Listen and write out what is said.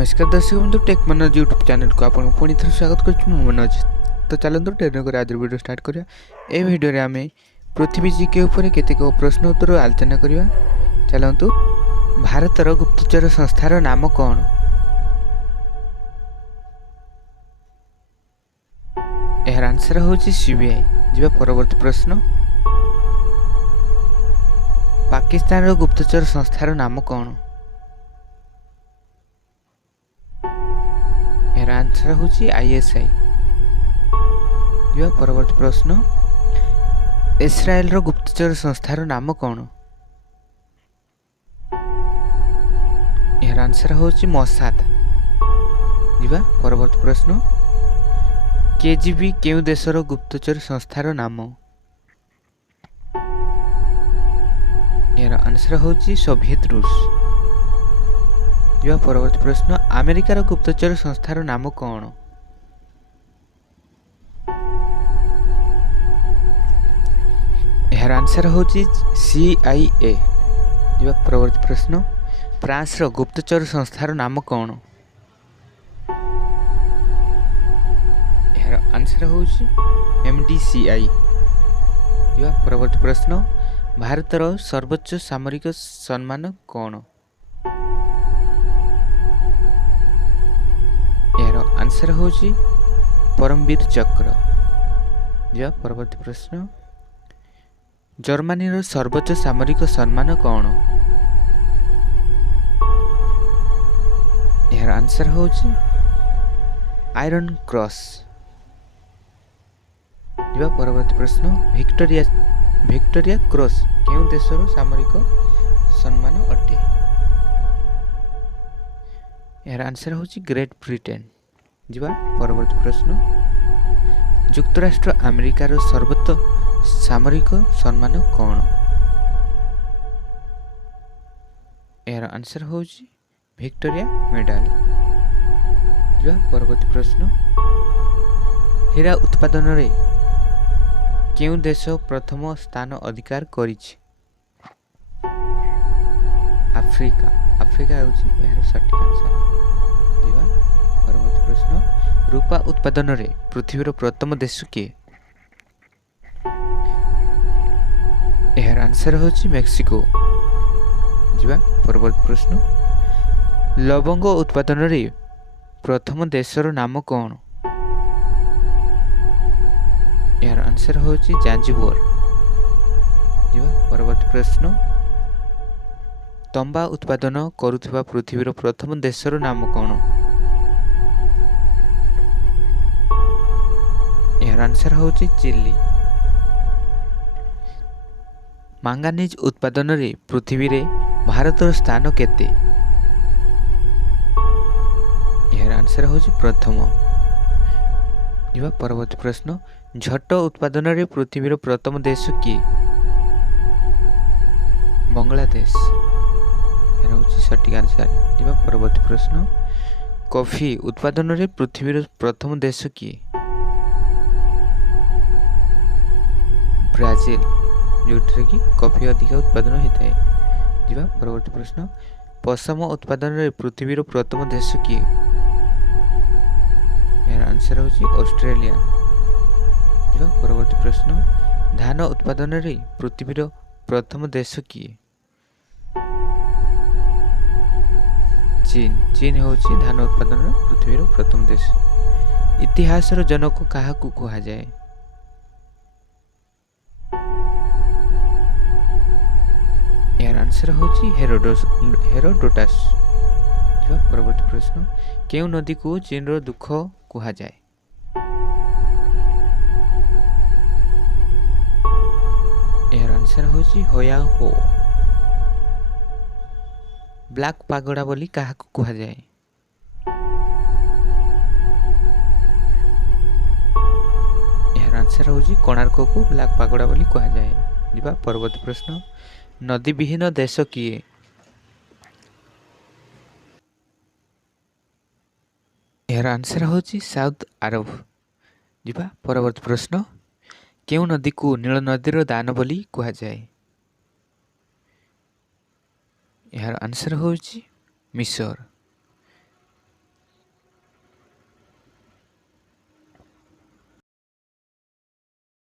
नमस्कार दर्शक बंधु टेक मनोज यूट्यूब चैनल को आपको पुणी थर स्वागत कर मनोज। तो चलते ट्रेन कर आज वीडियो स्टार्ट करिया। ए वीडियो रे आमे पृथ्वी जी के ऊपर केतेक प्रश्न उत्तर आलोचना करिया। चलतु भारतर गुप्तचर संस्थार नाम कौन? यार आंसर होची सीबीआई। जिबा परवर्ती प्रश्न। पाकिस्तान रो गुप्तचर संस्थार नाम कौन? यार आंसर होची आईएसआई। जिबा परवर्ती प्रश्न। इस्राएल रो गुप्तचर संस्थार नाम कौन? यार आंसर होची मोसाद। जिबा परवर्ती प्रश्न। केजीबी केउ देशर गुप्तचर संस्थार नाम? यार आंसर होची सोवियत रूस। जिबा परवर्ती प्रश्न। अमेरिकार गुप्तचर संस्थार नाम कौन? यार आंसर होची CIA। जिबा परवर्ती प्रश्न। फ्रांस रो गुप्तचर संस्थार नाम कौन? यार आंसर होची MDCI। जिबा परवर्ती प्रश्न। भारतर सर्वोच्च सामरिक सम्मान कौन? यार आंसर होची परमवीर चक्र। जा परवर्ती प्रश्न। जर्मनी रो सर्वोच्च सामरिक सम्मान कौन? यार आंसर होची आयरन क्रॉस। जा परवर्ती प्रश्न। विक्टोरिया क्रॉस केउ देशर सामरिक सम्मान अटे? यार आंसर होची ग्रेट ब्रिटेन। जिबा परवर्ती प्रश्न। युक्तराष्ट्र अमेरिकार सर्वोच्च सामरिक सम्मान कौन? यार आंसर होची विक्टोरिया मेडल। जिबा परवर्ती प्रश्न। हीरा उत्पादन रे केउ देश प्रथम स्थान अधिकार करिछि? आफ्रिका होची यार सटीक आंसर। जिबा परवर्ती प्रश्न। रूपा उत्पादन रे पृथ्वीर प्रथम देश किए? यार आंसर होची मेक्सिको। जिबा परवर्ती प्रश्न। लवंग उत्पादन रे प्रथम देशर नाम कौन? यार आंसर होची जांजिबर। जिबा परवर्ती प्रश्न। तंबा उत्पादन करुथिबा पृथ्वीर प्रथम देशर नाम कौन? यार आंसर होची चिली। मांगानीज उत्पादन रे पृथ्वी रे भारतर स्थान केते? यार आंसर होची प्रथम। जिबा परवर्ती प्रश्न। झट उत्पादन रे पृथ्वीर प्रथम देश किए? बांग्लादेश यार होची सटीक आंसर। जिबा परवर्ती प्रश्न। कॉफी उत्पादन रे पृथ्वीर प्रथम देश किए? ब्राजिल, जोठरे कि कॉफी अधिक उत्पादन होता है। जिबा परवर्ती प्रश्न। पशम उत्पादन रे पृथ्वीर प्रथम देश किए? यार आंसर होची ऑस्ट्रेलिया। जिबा परवर्ती प्रश्न। धान उत्पादन रे पृथ्वीर प्रथम देश किए? चीन होची धान उत्पादन रे पृथ्वीर प्रथम देश। इतिहास रो जनक काहाकू कुहा जाए? यार आंसर होची हेरोडोटस। जिबा परवर्ती प्रश्न। केउ नदी को चीन रो दुख कुहा जाए? यार आंसर होची होयांगहो। ब्लैक पागोडा बोली काहाकू कुहा जाए? यार आंसर होची कोणार्क को ब्लैक पागोडा बोली कुहा जाए। जिबा परवर्ती प्रश्न। नदी विहीन देश किए? यार आंसर होची साउथ अरब। जिबा परवर्ती प्रश्न। केउ नदी को नील नदीर दान बोली कुहा जाए? यार आंसर होची मिसर।